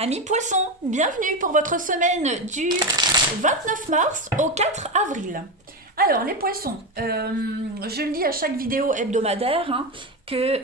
Amis poissons, bienvenue pour votre semaine du 29 mars au 4 avril. Alors les poissons, je le dis à chaque vidéo hebdomadaire que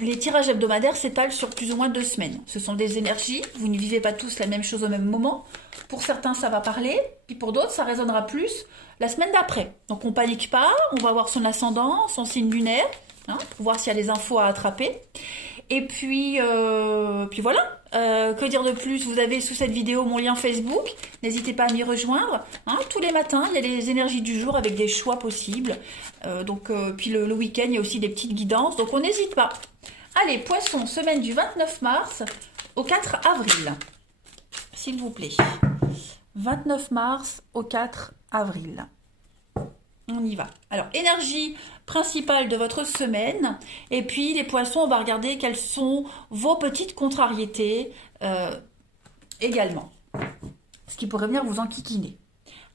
les tirages hebdomadaires s'étalent sur plus ou moins 2 semaines. Ce sont des énergies, vous ne vivez pas tous la même chose au même moment. Pour certains ça va parler, puis pour d'autres ça résonnera plus la semaine d'après. Donc on panique pas, on va voir son ascendant, son signe lunaire, pour voir s'il y a des infos à attraper. Et puis voilà. Que dire de plus? Vous avez sous cette vidéo mon lien Facebook. N'hésitez pas à m'y rejoindre. Tous les matins, il y a les énergies du jour avec des choix possibles. Puis le week-end, il y a aussi des petites guidances. Donc on n'hésite pas. Allez, poisson, semaine du 29 mars au 4 avril. S'il vous plaît. 29 mars au 4 avril. On y va. Alors, énergie principale de votre semaine. Et puis, les poissons, on va regarder quelles sont vos petites contrariétés également. Ce qui pourrait venir vous enquiquiner.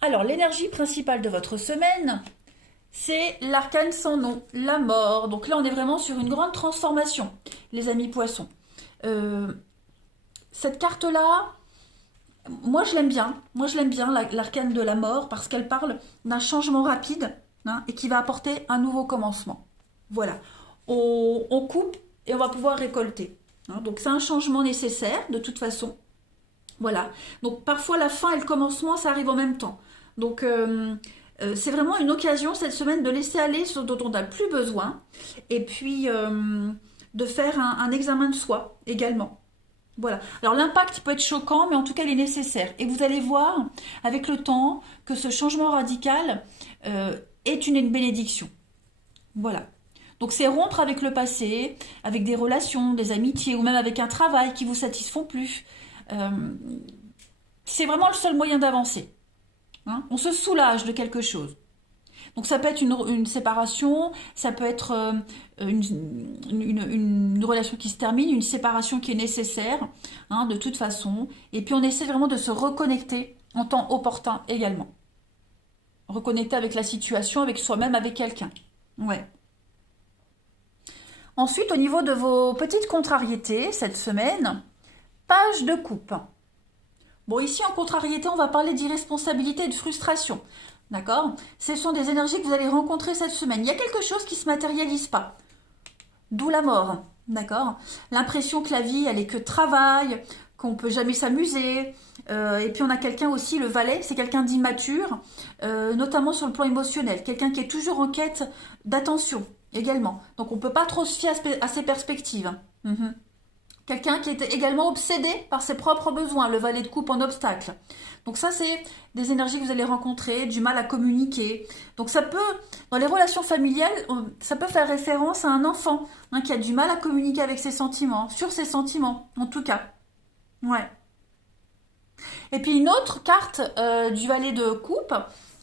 Alors, l'énergie principale de votre semaine, c'est l'arcane sans nom, la mort. Donc là, on est vraiment sur une grande transformation, les amis poissons. Cette carte-là, moi je l'aime bien. Moi je l'aime bien, l'arcane de la mort, parce qu'elle parle d'un changement rapide et qui va apporter un nouveau commencement. Voilà. On coupe et on va pouvoir récolter. Donc c'est un changement nécessaire de toute façon. Voilà. Donc parfois la fin et le commencement, ça arrive en même temps. Donc c'est vraiment une occasion cette semaine de laisser aller ce dont on n'a plus besoin. Et puis de faire un examen de soi également. Voilà. Alors l'impact peut être choquant, mais en tout cas il est nécessaire. Et vous allez voir avec le temps que ce changement radical est une bénédiction. Voilà. Donc c'est rompre avec le passé, avec des relations, des amitiés, ou même avec un travail qui vous satisfont plus. C'est vraiment le seul moyen d'avancer. On se soulage de quelque chose. Donc ça peut être une séparation, ça peut être une relation qui se termine, une séparation qui est nécessaire, de toute façon. Et puis on essaie vraiment de se reconnecter en temps opportun également. Reconnecter avec la situation, avec soi-même, avec quelqu'un. Ouais. Ensuite, au niveau de vos petites contrariétés cette semaine, page de coupe. Bon, ici en contrariété, on va parler d'irresponsabilité et de frustration. D'accord? Ce sont des énergies que vous allez rencontrer cette semaine. Il y a quelque chose qui ne se matérialise pas. D'où la mort. D'accord? L'impression que la vie, elle est que travail, qu'on ne peut jamais s'amuser. Et puis on a quelqu'un aussi, le valet, c'est quelqu'un d'immature, notamment sur le plan émotionnel. Quelqu'un qui est toujours en quête d'attention également. Donc on ne peut pas trop se fier à ses perspectives. Quelqu'un qui est également obsédé par ses propres besoins, le valet de coupe en obstacle. Donc ça, c'est des énergies que vous allez rencontrer, du mal à communiquer. Donc ça peut, dans les relations familiales, ça peut faire référence à un enfant qui a du mal à communiquer avec ses sentiments, sur ses sentiments, en tout cas. Ouais. Et puis une autre carte du valet de coupe,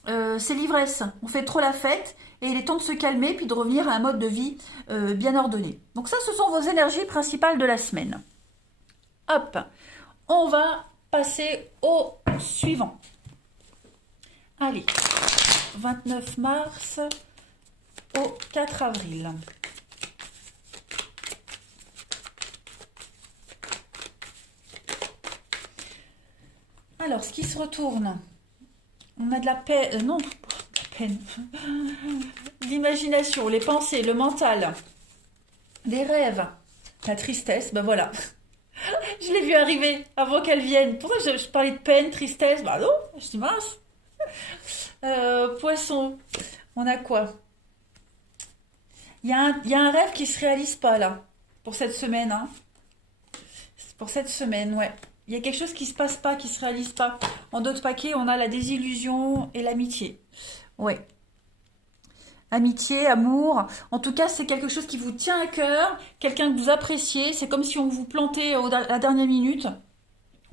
c'est l'ivresse. On fait trop la fête et il est temps de se calmer puis de revenir à un mode de vie bien ordonné. Donc ça, ce sont vos énergies principales de la semaine. Hop, on va passer au suivant. Allez, 29 mars au 4 avril. Alors, ce qui se retourne, on a de la peine, non, peine. L'imagination, les pensées, le mental, les rêves, la tristesse, ben voilà. Je l'ai vu arriver avant qu'elle vienne. Pourquoi je parlais de peine, tristesse? Bah non, je dis mince. Poisson, on a quoi? Il y a un rêve qui se réalise pas là, pour cette semaine. Pour cette semaine, ouais. Il y a quelque chose qui se passe pas, qui se réalise pas. En d'autres paquets, on a la désillusion et l'amitié. Ouais. Amitié, amour. En tout cas, c'est quelque chose qui vous tient à cœur, quelqu'un que vous appréciez. C'est comme si on vous plantait à la dernière minute.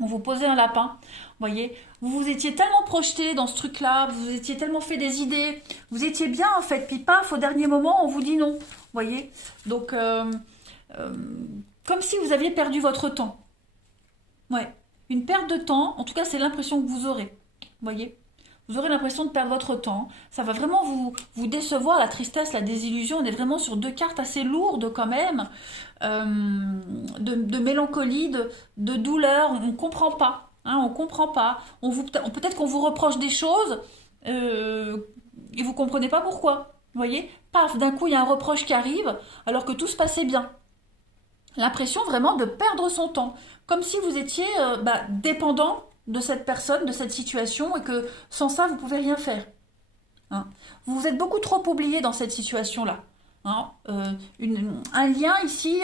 On vous posait un lapin. Vous voyez, vous vous étiez tellement projeté dans ce truc-là, vous étiez tellement fait des idées. Vous étiez bien en fait, puis paf, au dernier moment, on vous dit non. Vous voyez. Donc, comme si vous aviez perdu votre temps. Ouais. Une perte de temps, en tout cas, c'est l'impression que vous aurez. Vous voyez. Vous aurez l'impression de perdre votre temps. Ça va vraiment vous décevoir, la tristesse, la désillusion. On est vraiment sur deux cartes assez lourdes quand même. De mélancolie, de douleur. On ne comprend pas. Hein, on comprend pas. Peut-être qu'on vous reproche des choses et vous comprenez pas pourquoi. Vous voyez? Paf, d'un coup, il y a un reproche qui arrive alors que tout se passait bien. L'impression vraiment de perdre son temps. Comme si vous étiez dépendant de cette personne, de cette situation, et que sans ça, vous pouvez rien faire. Hein. Vous vous êtes beaucoup trop oublié dans cette situation-là. Hein. Un lien ici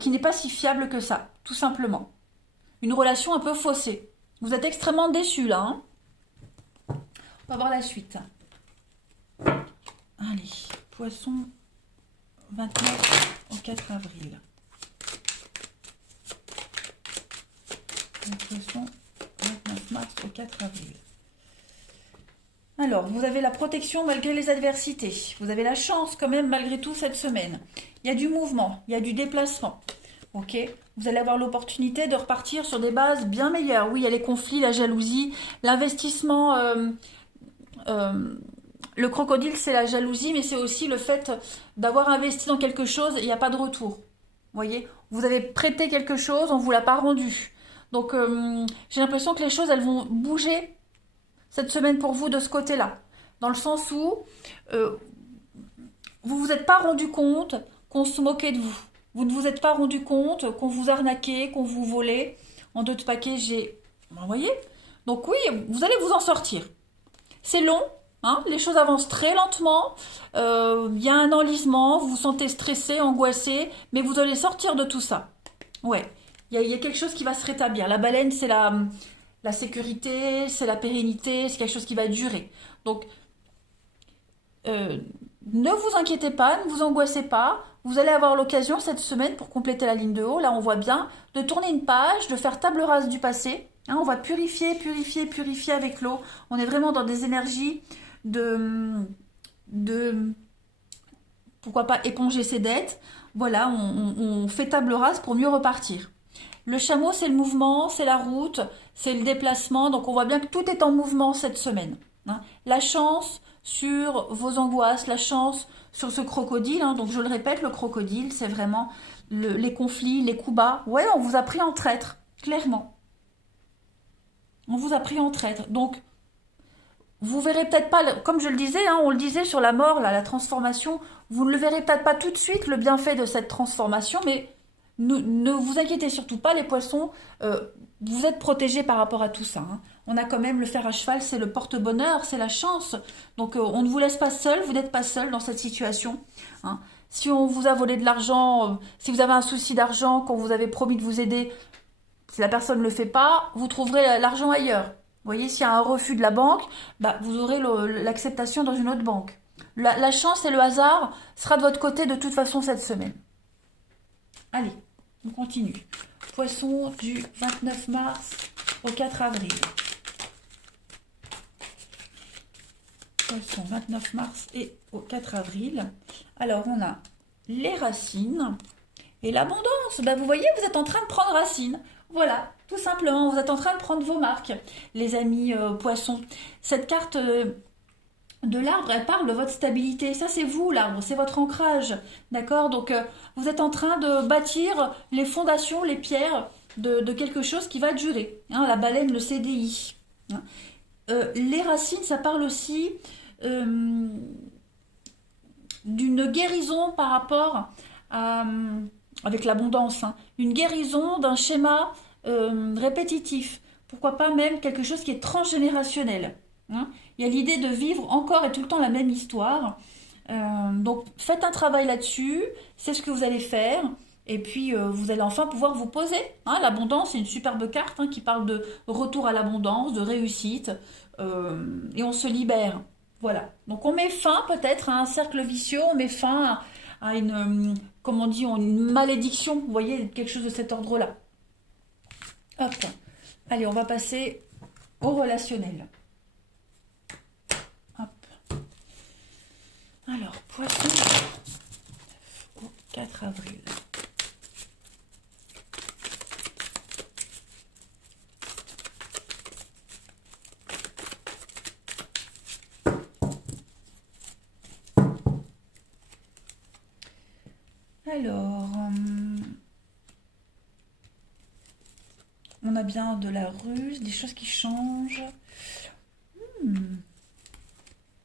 qui n'est pas si fiable que ça, tout simplement. Une relation un peu faussée. Vous êtes extrêmement déçu là. Hein. On va voir la suite. Allez, Poisson, 29 au 4 avril. Poisson, 29 mars au 4 avril. Alors, vous avez la protection malgré les adversités. Vous avez la chance quand même malgré tout cette semaine. Il y a du mouvement, il y a du déplacement. Ok, vous allez avoir l'opportunité de repartir sur des bases bien meilleures. Oui, il y a les conflits, la jalousie, l'investissement. Le crocodile, c'est la jalousie, mais c'est aussi le fait d'avoir investi dans quelque chose et il n'y a pas de retour. Vous voyez, vous avez prêté quelque chose, on ne vous l'a pas rendu. Donc, j'ai l'impression que les choses, elles vont bouger cette semaine pour vous de ce côté-là. Dans le sens où vous ne vous êtes pas rendu compte qu'on se moquait de vous. Vous ne vous êtes pas rendu compte qu'on vous arnaquait, qu'on vous volait. En d'autres paquets, vous voyez? Donc oui, vous allez vous en sortir. C'est long, hein, les choses avancent très lentement. Il y a un enlisement, vous vous sentez stressé, angoissé, mais vous allez sortir de tout ça. Ouais, il y a quelque chose qui va se rétablir. La baleine, c'est la sécurité, c'est la pérennité, c'est quelque chose qui va durer. Donc, ne vous inquiétez pas, ne vous angoissez pas. Vous allez avoir l'occasion cette semaine, pour compléter la ligne de haut, là on voit bien, de tourner une page, de faire table rase du passé. Hein, on va purifier, purifier, purifier avec l'eau. On est vraiment dans des énergies de pourquoi pas éponger ses dettes. Voilà, on fait table rase pour mieux repartir. Le chameau, c'est le mouvement, c'est la route, c'est le déplacement. Donc, on voit bien que tout est en mouvement cette semaine. Hein. La chance sur vos angoisses, la chance sur ce crocodile. Hein. Donc, je le répète, le crocodile, c'est vraiment les conflits, les coups bas. Ouais, on vous a pris en traître, clairement. On vous a pris en traître. Donc, vous verrez peut-être pas, comme je le disais, hein, on le disait sur la mort, là, la transformation, vous ne le verrez peut-être pas tout de suite, le bienfait de cette transformation, mais ne vous inquiétez surtout pas, les poissons, vous êtes protégés par rapport à tout ça. Hein. On a quand même le fer à cheval, c'est le porte-bonheur, c'est la chance. Donc on ne vous laisse pas seul, vous n'êtes pas seul dans cette situation. Hein. Si on vous a volé de l'argent, si vous avez un souci d'argent, qu'on vous avait promis de vous aider, si la personne ne le fait pas, vous trouverez l'argent ailleurs. Vous voyez, s'il y a un refus de la banque, vous aurez l'acceptation dans une autre banque. La chance et le hasard sera de votre côté de toute façon cette semaine. Allez, on continue. Poisson du 29 mars au 4 avril. Poisson 29 mars et au 4 avril. Alors, on a les racines et l'abondance. Vous voyez, vous êtes en train de prendre racine. Voilà, tout simplement, vous êtes en train de prendre vos marques, les amis poissons. Cette carte de l'arbre, elle parle de votre stabilité. Ça, c'est vous, l'arbre, c'est votre ancrage. D'accord? Donc, vous êtes en train de bâtir les fondations, les pierres de quelque chose qui va durer. Hein, la baleine, le CDI. Hein. Les racines, ça parle aussi d'une guérison par rapport à... avec l'abondance. Hein, une guérison d'un schéma répétitif. Pourquoi pas même quelque chose qui est transgénérationnel. Hein. Il y a l'idée de vivre encore et tout le temps la même histoire. Donc faites un travail là-dessus, c'est ce que vous allez faire. Et puis vous allez enfin pouvoir vous poser. Hein. L'abondance, c'est une superbe carte qui parle de retour à l'abondance, de réussite. Et on se libère. Voilà. Donc on met fin peut-être à un cercle vicieux, on met fin à une, comment on dit, une malédiction. Vous voyez, quelque chose de cet ordre-là. Hop. Allez, on va passer au relationnel. Alors, Poisson au 4 avril. Alors, on a bien de la ruse, des choses qui changent.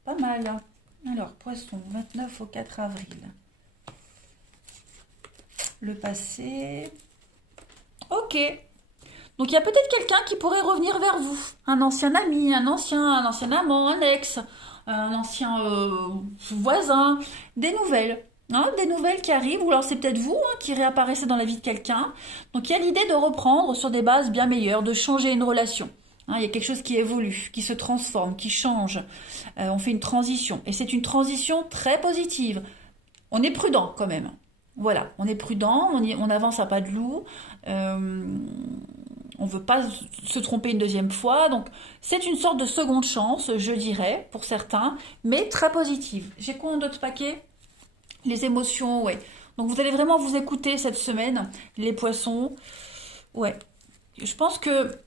Pas mal. Alors, poisson, 29 au 4 avril. Le passé. Ok. Donc, il y a peut-être quelqu'un qui pourrait revenir vers vous. Un ancien ami, un ancien amant, un ex, un ancien voisin. Des nouvelles. Hein, des nouvelles qui arrivent, ou alors c'est peut-être vous qui réapparaissez dans la vie de quelqu'un. Donc il y a l'idée de reprendre sur des bases bien meilleures, de changer une relation. Hein, il y a quelque chose qui évolue, qui se transforme, qui change. On fait une transition. Et c'est une transition très positive. On est prudent quand même. Voilà, on est prudent, on avance à pas de loup. On ne veut pas se tromper une deuxième fois. Donc c'est une sorte de seconde chance, je dirais, pour certains, mais très positive. J'ai quoi en d'autres paquets? Les émotions, ouais. Donc vous allez vraiment vous écouter cette semaine, les poissons. Ouais. Je pense que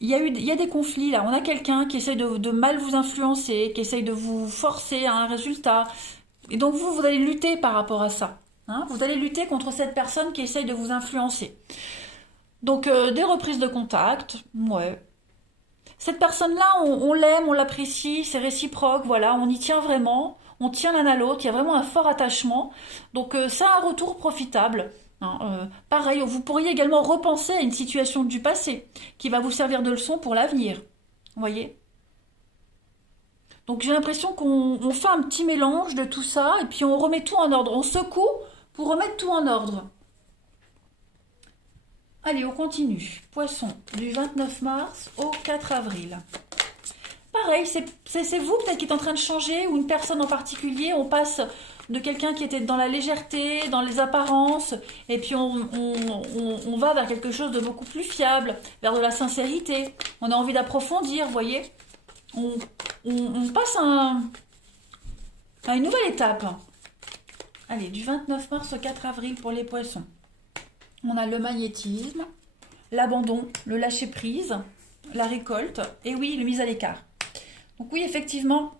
il y a des conflits là. On a quelqu'un qui essaye de mal vous influencer, qui essaye de vous forcer à un résultat. Et donc vous allez lutter par rapport à ça. Hein, vous allez lutter contre cette personne qui essaye de vous influencer. Donc des reprises de contact, ouais. Cette personne-là, on l'aime, on l'apprécie, c'est réciproque, voilà, on y tient vraiment, on tient l'un à l'autre, il y a vraiment un fort attachement. Donc c'est un retour profitable. Hein, pareil, vous pourriez également repenser à une situation du passé qui va vous servir de leçon pour l'avenir. Vous voyez? Donc j'ai l'impression qu'on fait un petit mélange de tout ça et puis on remet tout en ordre. On secoue pour remettre tout en ordre. Allez, on continue. Poisson, du 29 mars au 4 avril. Pareil, c'est vous peut-être qui êtes en train de changer ou une personne en particulier. On passe de quelqu'un qui était dans la légèreté, dans les apparences, et puis on va vers quelque chose de beaucoup plus fiable, vers de la sincérité. On a envie d'approfondir, vous voyez. On passe à une nouvelle étape. Allez, du 29 mars au 4 avril pour les poissons. On a le magnétisme, l'abandon, le lâcher-prise, la récolte, et oui, le mise à l'écart. Donc oui, effectivement,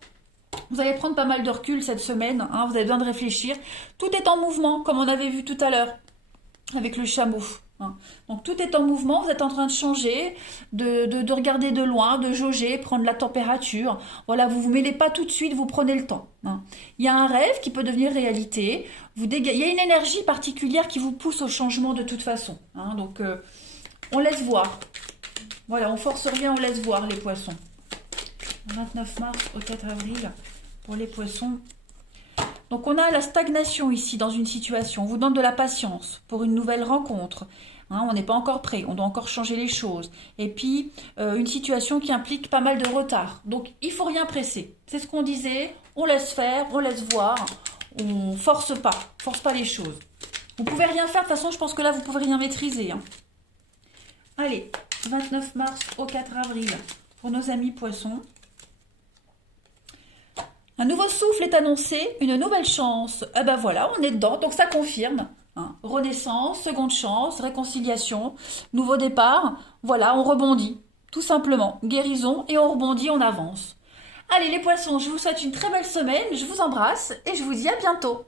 vous allez prendre pas mal de recul cette semaine, hein, vous avez besoin de réfléchir. Tout est en mouvement, comme on avait vu tout à l'heure, avec le chameau. Hein. Donc tout est en mouvement, vous êtes en train de changer, de regarder de loin, de jauger, prendre la température. Voilà, vous ne vous mêlez pas tout de suite, vous prenez le temps. Hein. Il y a un rêve qui peut devenir réalité. Il y a une énergie particulière qui vous pousse au changement de toute façon. Hein. Donc on laisse voir. Voilà, on force rien, on laisse voir les poissons. 29 mars au 4 avril pour les poissons. Donc on a la stagnation ici dans une situation. On vous demande de la patience pour une nouvelle rencontre. Hein, on n'est pas encore prêt, on doit encore changer les choses. Et puis une situation qui implique pas mal de retard. Donc il faut rien presser. C'est ce qu'on disait. On laisse faire, on laisse voir. On force pas les choses. Vous pouvez rien faire. De toute façon, je pense que là vous pouvez rien maîtriser. Hein. Allez, 29 mars au 4 avril pour nos amis poissons. Un nouveau souffle est annoncé, une nouvelle chance. Eh ben voilà, on est dedans, donc ça confirme. Hein. Renaissance, seconde chance, réconciliation, nouveau départ. Voilà, on rebondit, tout simplement. Guérison et on rebondit, on avance. Allez les poissons, je vous souhaite une très belle semaine, je vous embrasse et je vous dis à bientôt.